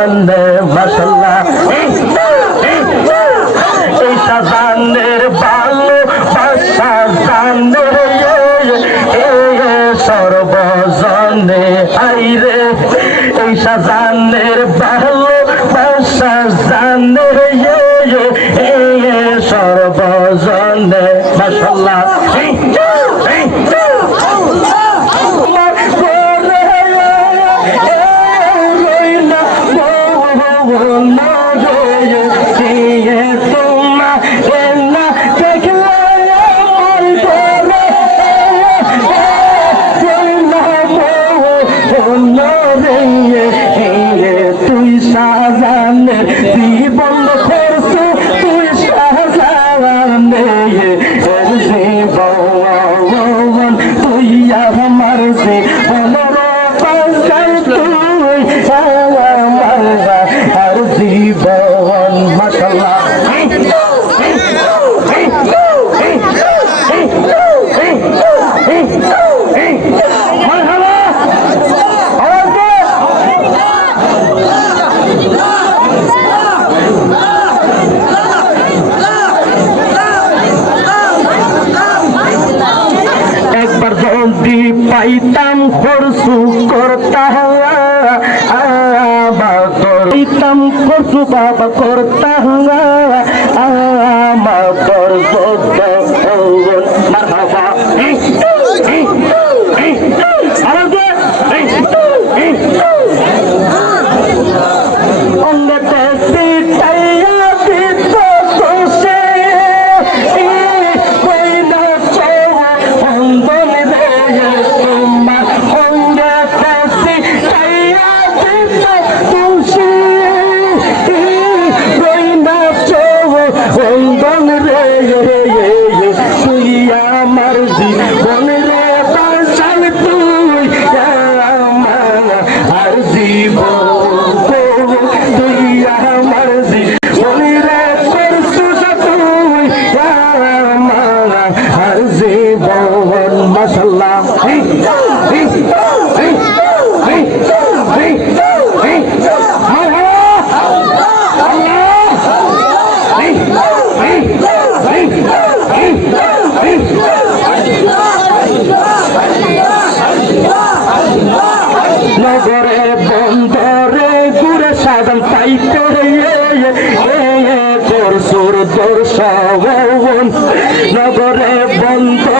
জানে মাশাআল্লাহ এই শাহজাহানের ভালোবাসা জানে সর্বজনে আইরে এই শাহজাহানের ভালোবাসা জানে সর্বজনে মাশাআল্লাহ তুই শাহজাহানের জীবন করছো তুই শাহজাহানের জীবন তুই আমার জীবন তুই আমার আর জীবন মাশাআল্লাহ পাইতাম করছু করতাম পাইতাম করছু বাবা করতাম আমার মারহাবা নগরে বন্দরে ঘুরে সাধন পাইতে তোর সুর তোর সব নগরে বন্ধ